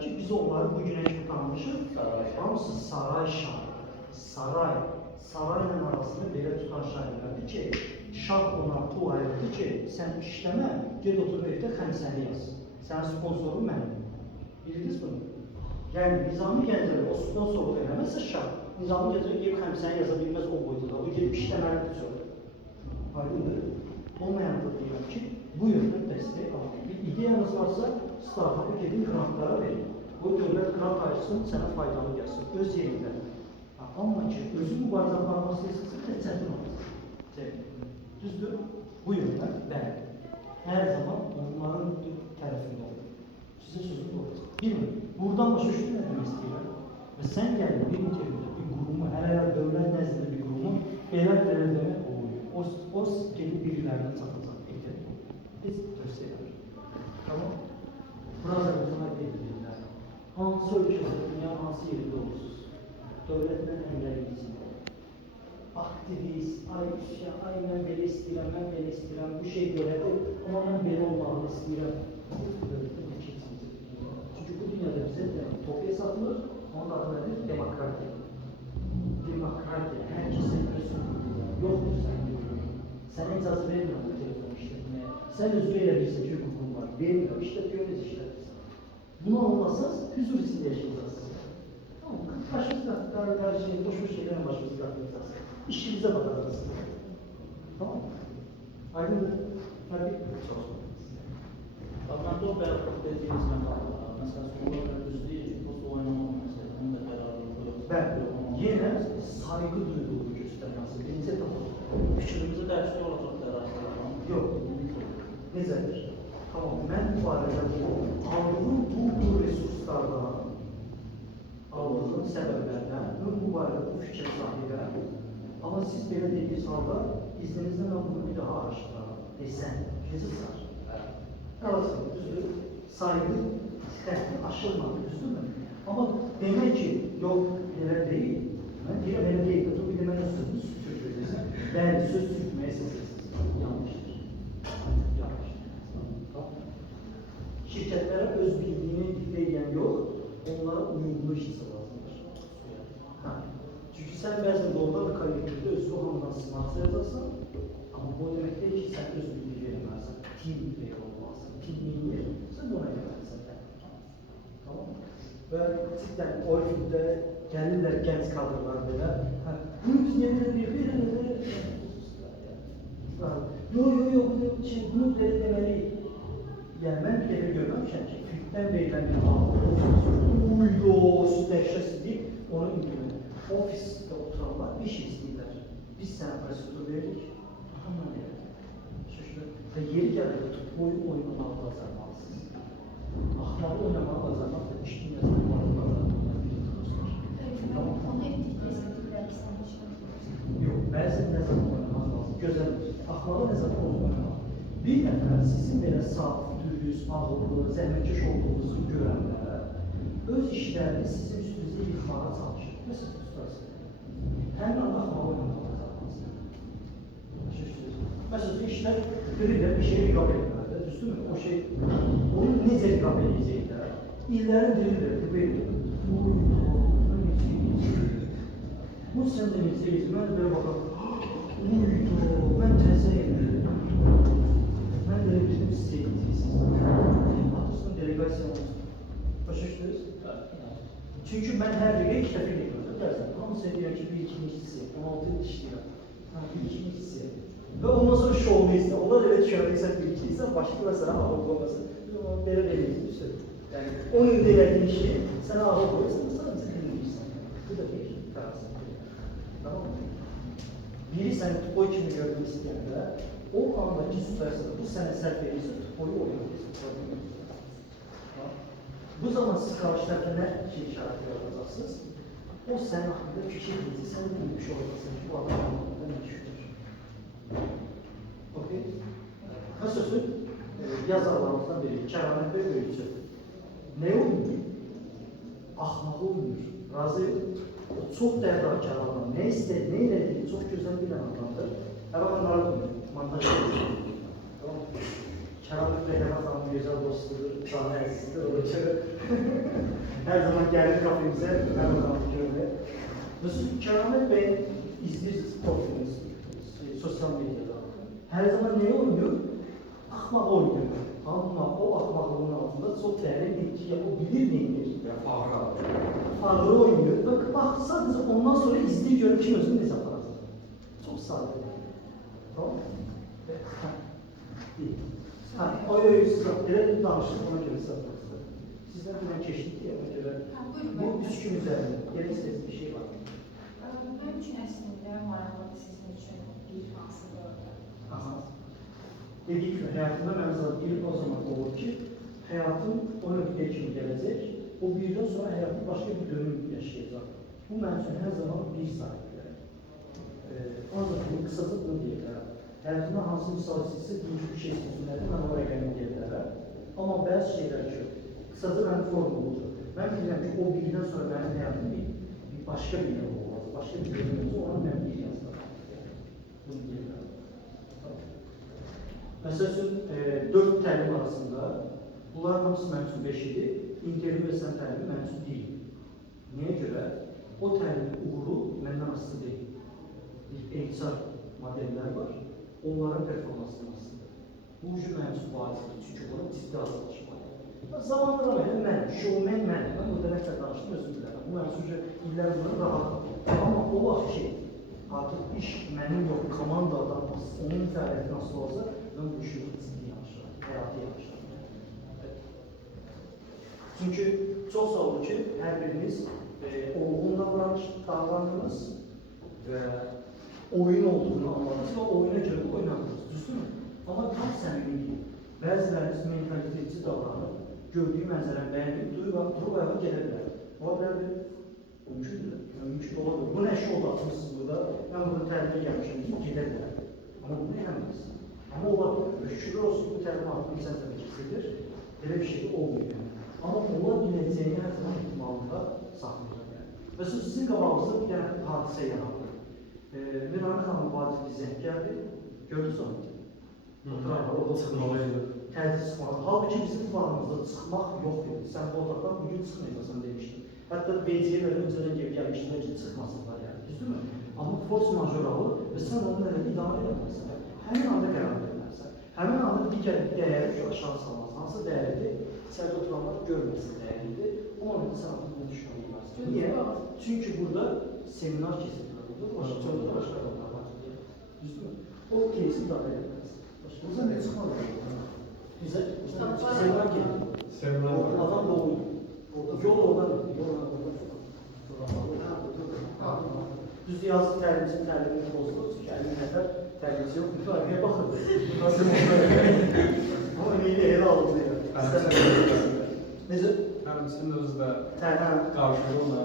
ki, biz onları bugünə kimi tanımışıq. Hamısı saray şairi. Saray. Sarayla arasında belə tutan şairlərdir ki, şah ona pul ayırdı ki, sən işləmə, ged otur evdə xəmsəni yaz. Sənin sponsorun mənim. Bildiniz bunu? Yəni, Nizami Gəncəvi o sponsorluq eləməzsə şah, Nizami Gəncəvi gedib xəmsəni yaza bilməz o boyda da. Bu gedib işləməlidir sonra. Aydındır. O mənada deyirəm ki, bu yöndən dəstək alın. Bir ideyanız varsa, startup'a gedin, grantlara verin. Bu dövlət grant ayırsın, sənə faydalı gəlsin, öz yerində. Amma ki, özü mübarizə aparması istəyirsə, çətin olmasın. Düzdür, bu yöndən bəli. Hər zaman onların tərəfində olur. Sizə sözüm olacaq. Bilmiyorum, buradan başa düşdü nə demək istəyirəm? Və sən gəldin bir intervyuda, bir qurumu, hələ dövlət nəzdində bir qurumu belə demək olur. O gedib birilərindən çatacaq, ehtiyat olur. Heç tövsiyə edir. Tamam? Burada sana deyirlər, hansı ölkədə, dünyanın hansı yerində olursunuz? Dövlətlə əmrəliyicisi. Aktivist, ay üsyan, ay mən belə istəyirəm, bu şey belədir, amma mən belə olmağını istəyirəm. Dövlətlə keçincə. Çünki bu dünyada bizə topiya satılır, onun adı nədir? Demokratiya. Demokratiya, hər kəsin öz hüququnda yoxdur sən. Sənə icazə vermirəm bu telefonu işlətməyə. Sən özü elə bilirsən ki, hüququn var. Vermirəm, işlətməyiniz işlətirsən. Bunu anlasaz, hüzur içində yaşayacaqsınız. Başımızda kardeşim, boş şeylerin başımızda yapacağız. İşimize bakacağız. Tamam mı? Aydındır. Hadi çalışalım. Parlamento beyazlık dediğiniz mesela sorular düz değil, nasıl oynamalı mesela, onun da kararını koyuyoruz. Ben yine saygı duyduğunu göstermesi. Birinci etapı. Fikrimizi dərsli olacaq dəraslar. Yok. Necədir? Tamam, mən bu arada aldığım bu resurslardan aldığım səbəblərdən mən bu barədə bu fikir sahibəm. Amma siz belə dediyiniz halda izninizdən mən bunu bir daha araşdıraram. Desən, necə sar? Qalasın, düzdür. Saygı xətti aşılmadı, düzdürmü? Amma demək ki, yox, belə deyil. Mən deyirəm, belə deyil. Bu bir də mənə sözünü sürtürürsən. Bəli, söz sürtməyə səsirsiniz. Yanlışdır. Yanlışdır. Şirkətlərə öz bildiyini ifade edən yox, onlara uyumlu işçi lazımdır. Çünki sən bəzən doğrudan bir kollektivdə öz qohumdan sınaq sayacaqsan, amma bu demək deyil ki, sən öz bildiyi verməlisən, team player olmalısın, team leader, sən bunu eləməlisən. Tamam mı? Və cidden o filmdə gəlirlər gənc kadrlar belə, bunu biz niyə belə deyil, bunu belə deməliyik. Yəni, mən bir dəfə görməmişəm ki, filmdən verilən bir dəhşətsiz deyib, onu indirmək. Ofisdə oturanlar bir şey istəyirlər. Biz sənə prosedür veririk, ondan deyək. Və yeri gəlir, boyu oynamağı bazarmalısınız. Axmağı oynamağı bazarmalısınız, iş dünyasını bazarmalısınız. Onu etdikdə istədiklər istəmişlər. Yox, bəzən nə zaman oynamaq lazım, gözəl, axmağı nə zaman oynamaq. Bir nəfər sizin belə saf, dürüst, ağıllı, zəhmətkeş olduğunuzu görənlər öz işlərini sizin üstünüzə yıxmağa çalışır. Və siz tutarsınız. Həmin anda axmağı oynamağa bazarmalısınız. Məsələn, işlər görürlər bir şeyi riqab etməlidir, düzdürmü? O şey, onu necə riqab edəcəklər? İllərin dirirlər, deyirlər. Bu sən də necəyiz? Mən belə baxam, mən təzəyim. Mən belə bizim seyircisiz. Atasının delegasyon olsun. Başa düşdünüz? Çünki mən hər dəqiqə iki dəfə gedirəm. Bəzən, hamısı deyirəm ki, bir ikincisi, 16 il işləyirəm. Bir ikincisi. Və ondan sonra şovunu izlə. Onlar elə düşərliysən bir ikiysən, başlayırlar sənə ağır olmasın. Belə deyilsin. Yəni, 10 ildə elədiyin işi sənə ağır olursan, sadəcə dinləyirsən. Bu da bir tərəfsən. Tamam mı? Biri səni tupoy kimi görmək istəyəndə, o andakı sütərsində bu sənə sərf verirsə, tupoyu oynayabilirsin. Bu zaman siz qarşı tərəfə nə iki işarət yaradacaqsınız? O sənin haqqında fikir edici, sən də bilmiş olacaqsın ki, bu adam haqqında nə düşünür. Okey? Məsələn, yazarlarımızdan biri, Kəramət Bəy Böyükçü. Nə olmuyor? Axmağı olmuyor. Razıyıq. O çox dərdakar adam. Nə istədi, nə elədiyi çox gözəl bilən adamdır. Həvəqanları olmuyor. Montaj edir. Kəramət Bəy Həvəq xanımın gözəl dostudur, şahı əzizdir. Her zaman gelir kafemize, her zaman görür. Mesela Keramet Bey izliyorsunuz profiliniz, sosyal medyada. Her zaman ne oynuyor? Akmak oynuyor. Ama o akmaklığın altında çok değerli bir ki o bilir neydir? Fağır oynuyor. Bak sadece ondan sonra izleyip görüp kim özünü ne yaparız? Çok sade. Tamam mı? Ha. İyi. Ha, o siz öyle danışın, ona göre satmak istedim. Sizden bir çeşitli ya, ona göre. Ha, buyurun, Bu ben- 3 gün üzerinde, gereksiz bir şey var. Benim üçün əslində maraqlıdır sizin üçün bir hansı dövrdə. Aha. Dediğim gibi hayatımda ben zaten bir o zaman olur ki hayatım o noktaya kimi gelecek, o birden sonra hayatım başka bir dönüm yaşayacak. Bu benim için her zaman bir sahipler. Ancak bunu kısaca bunu deyirlər. Hayatımda hansı müsaadesi deyince bir şey istiyorsunlar, ben oraya gelmek deyirlər. Ama bazı şeyler ki, kısaca benim formum budur. Ben bilirəm ki o birden sonra benim hayatım bir başka bir yer olmaz, başka bir dönüm olmaz, onu ben bir yazdım. Bunu deyirlər. Mesela 4 təlim arasında bunların hamısı mənim 5 idi. İntervyu və sən təlimi mənim deyil. Niyə görə? O təlimin uğuru məndən asılı deyil. Bir HR modellər var, onların performansının asılıdır. Bu ucu mənim vacibdir, çünki onlara ciddi hazırlaşmalı. Zamanında mən, şovmen mən burada nə qədər danışdım, özür dilərəm. Bu mənim üçün illər bunları rahat. Amma o vaxt ki, artıq iş mənim yox, komandadan onun fəaliyyəti nasıl olsa, ben bu işi ciddi yaşıyorum, hayatı yaşıyorum. Çünkü çok sağ olun ki her biriniz olgun davrandınız ve oyun olduğunu anladınız ve oyuna göre oynadınız, düzdür mü? Ama tam səmimi değil. Bəziləriniz mentalitetici davranır, gördüğü mənzərəni bəyənib, durub ayağa gedə bilər. Ola bilər mi? Mümkündür. Mümkün olabilir. Bu nə şov atmışsınız burada? Ben burada təlimə gəlmişim, gedə bilər. Ama bunu eləməlisiniz. Ama ola şükür olsun bu təlim hakkını sən təbii ki silir. Belə bir şey de olmuyor yani. Ama ola biləcəyini hər zaman ihtimalında saxlayacaq yani. Mesela sizin qabağınızda bir dənə hadisə yarandı. Mirana xanım vacib bir zəng gəldi. Gördünüz onu? Oturarlar, orada çıxmalıydı. Təzir çıxmalı. Halbuki bizim planımızda çıxmaq yox idi. Sən bu otaqdan bugün çıxmayacaqsan demişdin. Hətta BC-yə belə öncədən gəlmişdilər ki, çıxmasınlar yani. Düzdürmü? Amma force major alır və sən onu elə idare edəməzsən. Həmin anda qərar verməlisən. Həmin anda digər dəyəri aşağı salmazsan. Hansı dəyərlidir? İçəridə oturanlar görməsin dəyərlidir. O anda sən artıq bunu düşünməliysən. Niyə? Çünki burada seminar keçirilir. Başqa adamlar var. Düzdürmü? O кейsi idarə edəməlisən. Burada nə çıxmalı? Bizə seminar gelir. Adam da oyun. Yol oradan. Düz yazı təlimcinin təlimini bozulur, çünki 50 nəfər təlimci yox, müqaviməyə baxırdı. Ama neyle ele alındı ya. Necə? Həmçinin özü də Hə. qarşılığı ona.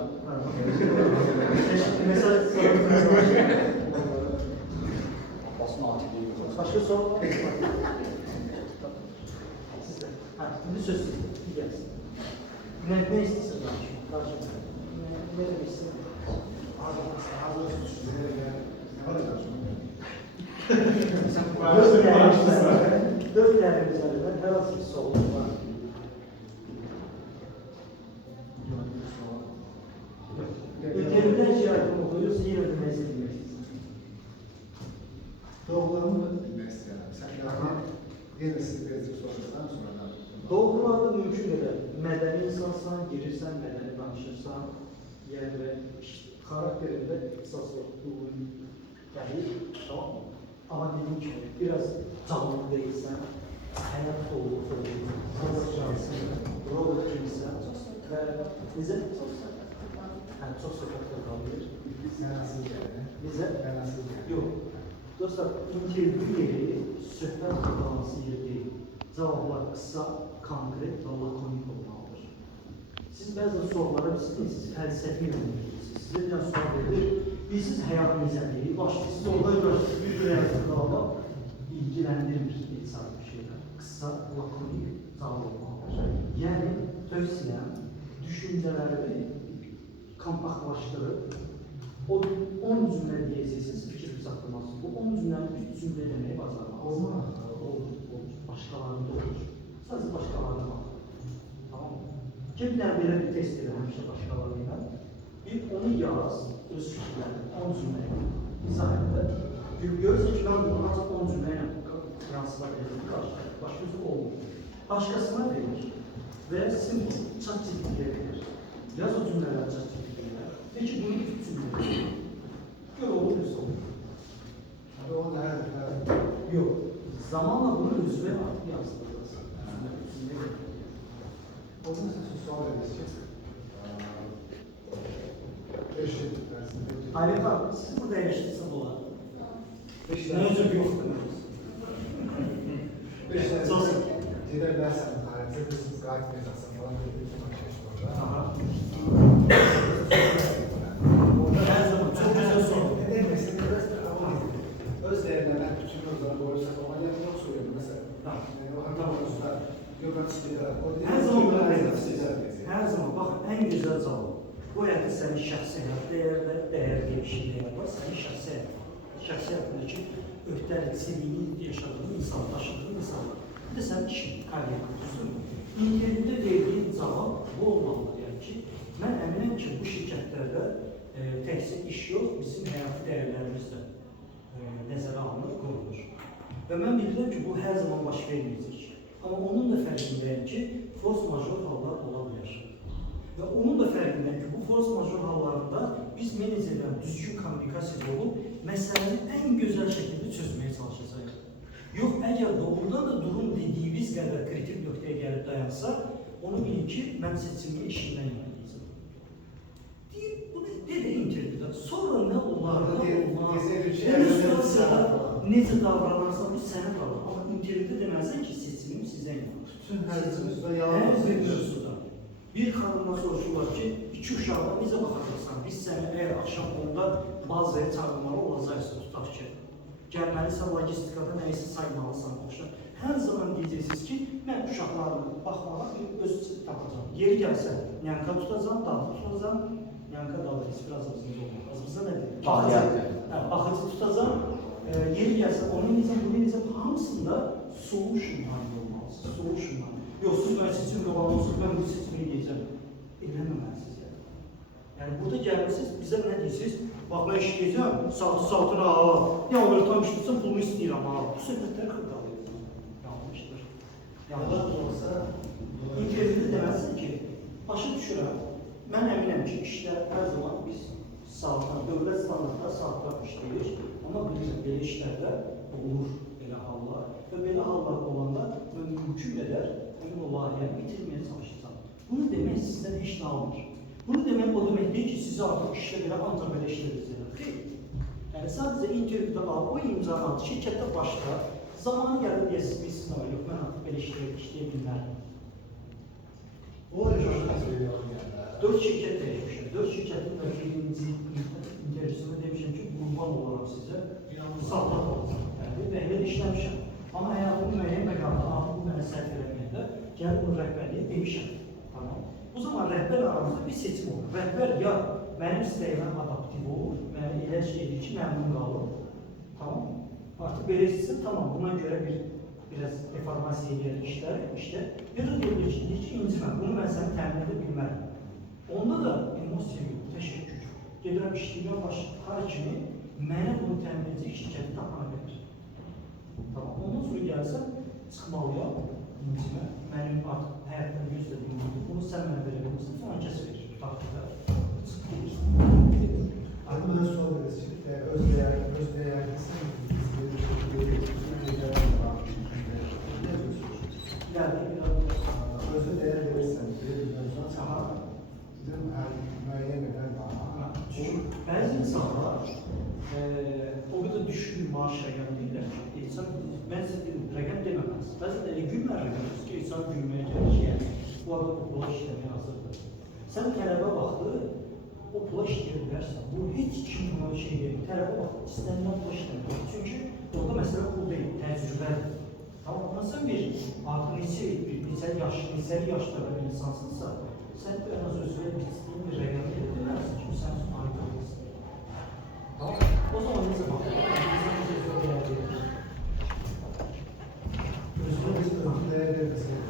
Mesela Basın akiliyi başka soru var mı? Sizde. Ha, şimdi söz sizde. Bir gelsin. Ne istiyorsun danışmak? Karşımda. Ne demek istiyorsun? Dört değerimiz var. Her az bir soru var. Ülkemizden şahitlik okuyoruz, yine bir mezun üniversitesi. Doğrularını bilmek istedim. Sen yine siz bir sorarsan sonra. Doğrularda mümkün değil. Medeni insansan, girirsen, medeni danışırsan, yer ve karakterinde esas olduğun gelir, tamam mı? Ama dediğim gibi biraz canlı değilsen, hayat dolu, çalışacaksın, rol kimsen ve bize yani çok sokakta kalabilir. Sen nasıl geldin? Bize Ben nasıl geldim? yok. Dostlar, interview yeri, söhbət qurulması yeri değil. Cavablar kısa, konkret ve lakonik olmalıdır. Siz bəzən sorulara siz fəlsəfi yönlənirsiniz. Sizə bir sual verilir, siz həyat necədir, başlayırsınız, orada görürsünüz, bir həyatında almaq ilgiləndirmir insan bir şeyler. Kısa, lakonik cavab olmalıdır. Yəni, tövsiyəm, düşüncələri kompaktlaşdırıb, o 10 cümlə deyəcəksiniz, fikir saxlamasın. Bu 10 cümlənin 3 cümlə deməyi bacarmaq. Olmaz. Olur. Başqalarında olur. Sadəcə başqalarına baxın. Tamam mı? Ki bir dənə belə bir test eləmişsə başqalarıyla. Bir onu yaz, öz fikirlərini 10 cümləyə izah edər. Görürsən ki, mən bunu ancaq 10 cümləyə transfer edirəm, başqası olmur. Başqasına verir və simple ChatGPT-yə verir. Yaz o cümlələri ChatGPT-yə. De ki, bunu 3 cümləyə. Gör olur, yoxsa olur. Abi o da her Yox. Zamanla bunu özünə artıq yazdırırsın. onun için sonra edecek. Beşi dersin. Hayır bak, siz burada eleştirsin olar. Beş Ne özür yoxdur. Beş dersin. Sos. Dilerlersen tarihte kızımız gayet mezasın falan diye bir şey orada. Aha. Orada Her zaman çok güzel soru. En meslekte öz değerlenen bütün yollara doğruysak o manyak çok soruyor mesela. Tamam. O anlamda yöneticilere. Her zaman bunu her zaman bakın en güzel cavab. Bu həyatda sənin şəxsi həyat dəyərlər, dəyər deyişikliyi var. Sənin şəxsi həyat. Şəxsi həyatındakı öhdəlik, sevgili yaşadığın insan, daşıdığın insanlar. Bir də sənin işin, kariyerin, düzdürmü? İntervyuda verdiyin cavab bu olmalıdır. Yəni ki, mən əminəm ki, bu şirkətlərdə təkcə iş yox, bizim həyatı dəyərlərimiz də nəzərə alınır, qorunur. Və mən bilirəm ki, bu hər zaman baş verməyəcək. Amma onun da fərqindəyim ki, force major hallar ola bilər. Və onun da fərqindəyim ki, bu force major hallarında biz menecerlə düzgün kommunikasiya olub, məsələni ən gözəl şəkildə çözməyə çalışacağıq. Yox, əgər doğrudan da durum dediyimiz qədər kritik nöqtəyə gəlib dayansa, onu bilin ki, mən seçimini işindən yanılacağım. Deyib, bunu dedi intervyuda. Sonra nə olar, nə olmaz, necə davranarsan, bu sənə qalır. Amma intervyuda deməlisən ki, seçimim sizdən yanılır. Bütün her mevzuda Hər yalan bir mövzuda. Bir xanımdan soruşurlar ki, 2 uşaqla necə baxacaqsan? Biz səni əgər axşam onda bazaya çağırmalı olacaqsa tutaq ki, gəlməlisən logistikada nəyisə saymalısan, oxşar. Hər zaman deyəcəksiniz ki, mən uşaqlarla baxmağa bir öz tapacağım. Yeri gəlsə, nyanka tutacağım, dağlı tutacağım, nyanka dağlı, biraz azımız olmaq. Azımızda nə deyil? Baxıcı tutacağım, yeri gəlsə, onu necəm, bunu necəm, hamısında solution halinde olmalısınız, solution halinde. Yox, siz mən seçim qabanlısınız, mən bu seçimi edəcəm. Eləməməlisiniz yəni. Yəni, burada gəlmişsiniz, bizə nə deyirsiniz? Bax, mən işləyəcəm, saatına al, ya onları tam işləyəcəm, pulumu istəyirəm, al. Bu söhbətləri xırdalayır. Yanlışdır. Yanlış olsa, intervyuda deməlisin ki, başa düşürəm, mən əminəm ki, işlər hər zaman biz saatlar, dövlət standartda saatlar işləyirik, amma bilirəm, belə işlərdə olur belə hallar və belə hallar olanda mən mümkün qədər həmin o layihəni bitirməyə çalışacağım. Bunu demək sizdən heç nə almır. Bunu demək o demək deyil ki, sizi artıq işlə belə ancaq belə işləyəcəklər. Xeyr. Yəni, sadəcə intervyuda al, o imzanı al, şirkətdə başla, zamanı gəlib deyəsiniz, biz sınava yox, mən artıq belə işləyə bilmərəm. O yaşamak veriyor yani. 4 şirkət dəyişmişəm. 4 şirkətin də birinci intervyusunda demişəm ki, qurban olaram sizə, sağlaq olacaq. Yəni, və elə işləmişəm. Amma həyatımın müəyyən məqamda artıq bu mənə səhv eləməyəndə gəlib bunu rəhbərliyə demişəm. Tamam. O zaman rəhbər aramızda bir seçim olur. Rəhbər ya mənim istəyimə adaptiv olur, mənə elə şey edir ki, məmnun qalır. Tamam. Artıq belə istəyirsə, tamam, buna görə biraz reformasiya edir işlər, ya da deyir ki, incimə, bunu mən səni təmin edə bilmərəm. Onda da emosiya yox, təşəkkür. Gedirəm işləyimə başlar kimi mənə bunu təmin edəcək şirkəti tapana verir. Tamam, ondan sonra gəlsən, çıxmalıyam, incimə, mənim artıq həyatdan gözlədiyim gibi, bunu sən mənə verə bilmirsən, sonra kəs verir, tutaqlıqlar. Ama ben sonra öz değerlisini özü değer verirsen, bizim müəyyən qədər var. Çünki bəzi insanlar o qədər düşkün maaş rəqəm deyirlər ki, insan, mən sizə dedim, rəqəm deməməz. Bəzən elə gülmər rəqəmiz ki, insan gülməyə gəlir ki, yəni, bu arada bu pula işləməyə hazırdır. Sən tələbə vaxtı o pula işləyə bilərsən. Bu heç kim buna şey deyil. Tələbə vaxtı istənilən pula işləmək. Çünki orada məsələ pul deyil, təcrübədir. Tamam, amma sən bir artıq neçəli yaşlarda bir insansınsa, sən en az özünə bitdiyin bir rəqəmi edilməlisin ki, sən üçün aid olmasın. Tamam, o zaman necə baxır? İnsan necə özünə değər verir? Özünə Biz özü değer verirsen,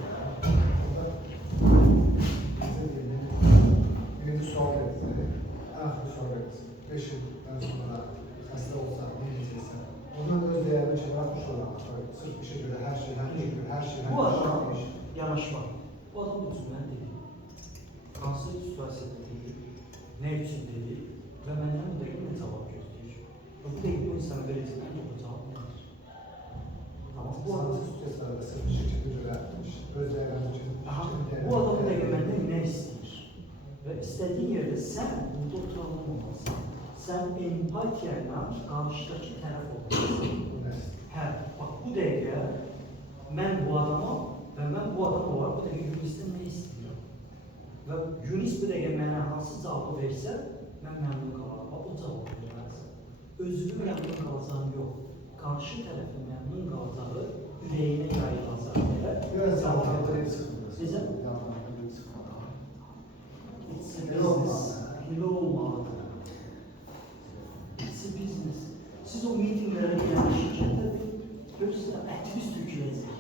Evet. 5 yıldan sonra hasta olsa, ne diyeceksen. Onun öz değerini çıkartmış olan, sırf bir şey göre her şey, her şey Bu adam değişir. yanaşma. Bu adam üzümden dedi. Hansı situasiyada dedi, ne üçün dedi ve məndən bu dəqiqə nə cavab gözləyir? Bu dəqiqə bu insana verəcək ən doğru cavab nədir? Tamam, bu adam, stres var ve sırf şirketi göre öz değerlerini için. aha, bu adam bu dəqiqə məndən nə istəyir? Və istədiyin yerdə sən burada oturalım olmalısın. Sən empatiya ilə qarşıdakı tərəf olmalısın. Hə, bax bu dəqiqə mən bu adamam və mən bu adam olaraq bu dəqiqə Yunisdən nə istəyirəm? Və Yunis bu dəqiqə mənə hansı cavabı versə, mən məmnun qalaram. Bax, o cavabı verməlisən. Özünü məmnun qalacağım yox. Qarşı tərəfin məmnun qalacağı, ürəyinə yayılacaq belə. Biraz cavab daha verir. böyle sıkılır. Necə? It's a business. Elə olmalıdır. It's a business. Siz o mitinglərə gələn şirkətdə görürsünüz, aktivist yükləyəcək.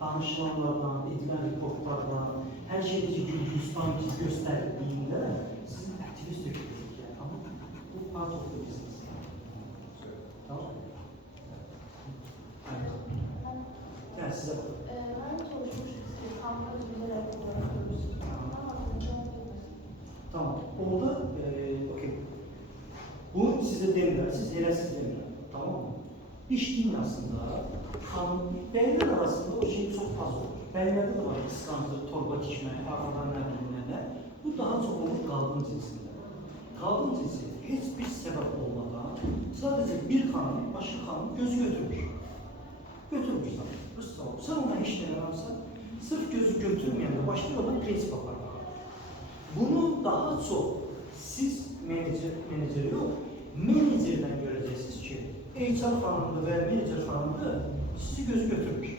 Danışılanlardan, edilən reportlardan, hər şeydə ki, Gürcüstan biz göstərdiyində sizin aktivist yükləyəcək. Yəni. Amma bu part of the business. Tamam. Yəni sizə baxın. Ben çalışmışım ki, kampanya güzel olarak görürsünüz. Ama Tamam. Orada, okey. Bu size demirəm, siz eləsiz demirəm. Tamam mı? İş dünyasında bəylər arasında o şey çox az olur. Bəylərdə də var qısqancı, torba tikmək, arxadan nə bilim nə. Bu daha çox olur qadın cinsində. Qadın cinsi heç bir səbəb olmadan sadəcə bir xanım, başqa xanım gözü götürmür. Götürmürsən. Sən ona heç nə eləmirsən. Sırf gözü götürməyəndə başlayır ona prinsip aparır. Bunu daha çox siz meneceri yox, menecerdən görəcəksiniz ki, HR xanımdır və menecer xanımdır, sizi gözü götürmür.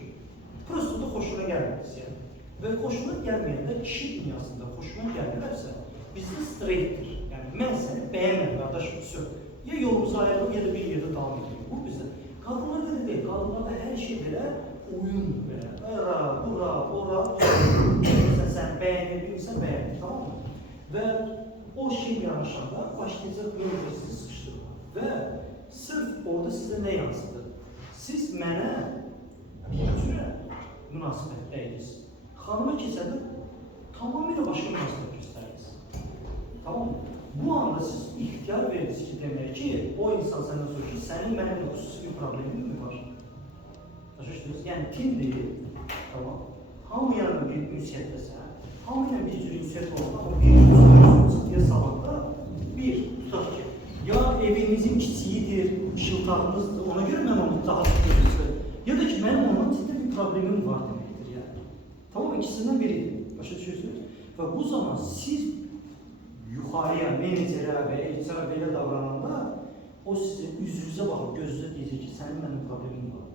Prosto da xoşuna gəlmədiniz yəni. Və xoşuna gəlməyəndə kişi dünyasında xoşuna gəlmirlərsə, bizdə straightdir. Yəni, mən səni bəyənməm, qardaşım, söz. Ya yolumuza ayrılır, ya da bir yerdə davam edilir. Bu bizdə. Qadınlar belə deyil, qadınlarda hər şey belə oyun belə. Ara, bura, ora, sən bəyənirsən, bəyənir, tamam mı? Və o şey yanaşanda başlayacaq menecer sizi sıxışdırma. Və sırf orada sizə nə yansıdır? Siz mənə bütünə münasibətdəydiniz. Xanıma keçədə tamamilə başqa münasibət göstərdiniz. Tamam mı? Bu anda siz ixtiyar verdiniz ki, demək ki, o insan səndən soruşur ki, sənin mənimlə xüsusi bir problemin mi var? Başa yəni, timdir, tamam. Hamıya bir ünsiyyətdəsən, hamıyla bir cür ünsiyyət olanda, o bir cür salanda, bir, tutaq ki, ya evimizin kiçiyidir, şıltağımızdır, ona görə mən onu daha çok gözləyir. Ya da ki, mənim ondan ciddi bir problemim var deməkdir, yəni. Tamam, ikisindən biridir, başa düşürsünüz. Və bu zaman siz yuxarıya, menecerə və HR-ə belə davrananda, o sizin üzünüzə baxıb, gözünüzə deyəcək ki, sənin mənim problemim var.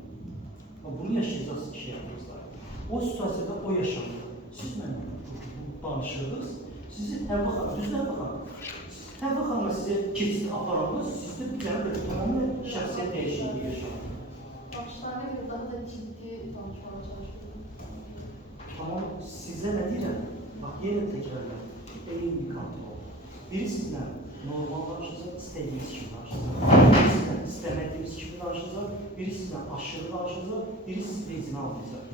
Bunu yaşayacaqsınız iş həyatınızda. O situasiyada o yaşanır. Siz mənimlə danışırdınız, sizi Həvva xanım, düzün Həvva xanım. Həvva xanımla sizə keçid aparandınız, sizdə bir tane böyle tamamıyla şəxsiyyət dəyişikliyi yaşanır. başlarına göre daha da ciddi danışmaya çalışıyorum. Tamam, sizə nə deyirəm? Bax, yenə təkrarlar. Eyni kontrol. Biri sizlə normal danışacaq, istədiyiniz kimi danışacaq. Biri sizlə istəmədiyiniz kimi danışacaq, biri sizlə aşırı danışacaq, biri sizi vecinə alacaq.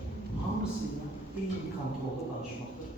Hamısıyla eyni kontrolda danışmaqdır.